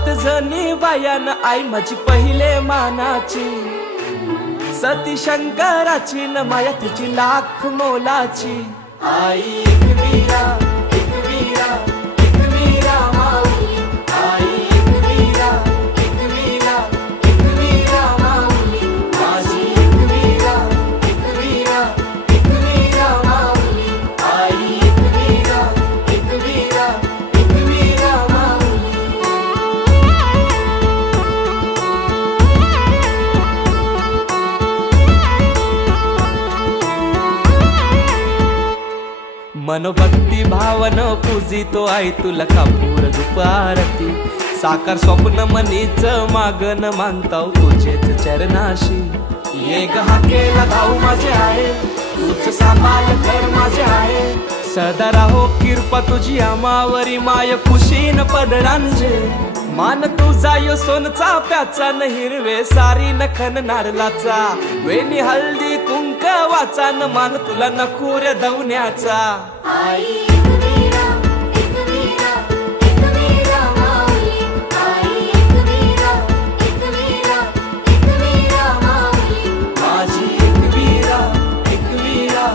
सात जणी बायान आई माझी पहिले मानाची, सती शंकराची न माया तिची लाख मोलाची। आई एक वीरा एक वीरा एक वीरा माऊली, आई एक वीरा एक वीरा एक वीरा माऊली, माझी एक वीरा एक वीरा एक वीरा माऊली, आई एक वीरा एक वीरा एक वीरा माऊली। मनोभक्ती भावन पूजितो आई तुला कापूर दुपारती, साकार स्वप्न मनीच मागन मानताव तुझेच चरणाशी। ये हाकेला धाऊ माझे आहे, तूच सांभाळ कर माझे आहे, सदा राहो कृपा तुझी आमावरी माय खुशीन पदरांजे। मान तुझा यो सोनचा प्याचा न हिरवे सारी नखन नारलाचा, वेणी हल्दी कुंक वाचा न मान तुला नकुर दवण्याचा। आई एक वीरा एक वीरा एक वीरा माऊली, आई एक वीरा एक वीरा एक वीरा माऊली, माझी एक वीरा एक वीरा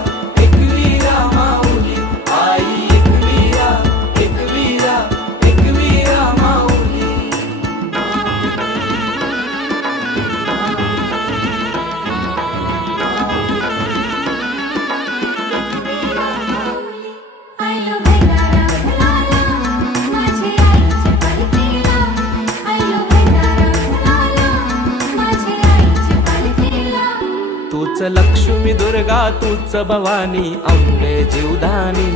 एक वीरा माऊली, आई एक वीरा एक वीरा एक वीरा माऊली। आयलो भंडारा भरला माझे आईचे पालखीला, आयलो भंडारा भरला माझे आईचे पालखीला। तूच लक्ष्मी दुर्गा तूच भवानी अंबे जीवधानी,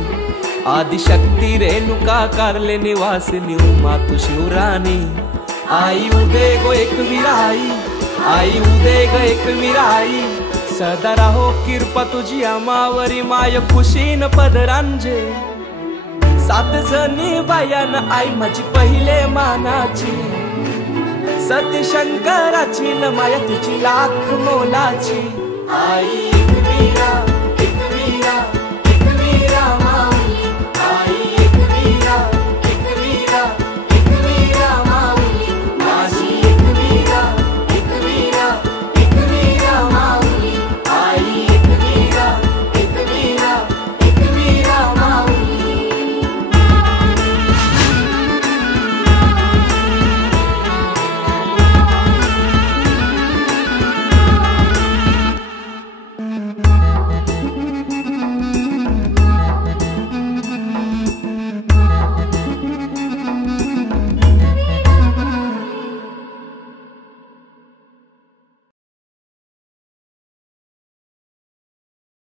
आदिशक्ती रेणुका कारले निवासिनी उमा तू शिवरानी। आई उदे गो एक वीरा आई, आई उदे ग एक वीरा आई, सदा राहो कृपा तुझी आमावरी माय खुशीन पदरांजे। सात जणी बायान आई माझी पहिले मानाची, सती शंकराची न माया तिची लाख मोलाची। आई एक वीरा एक वीरा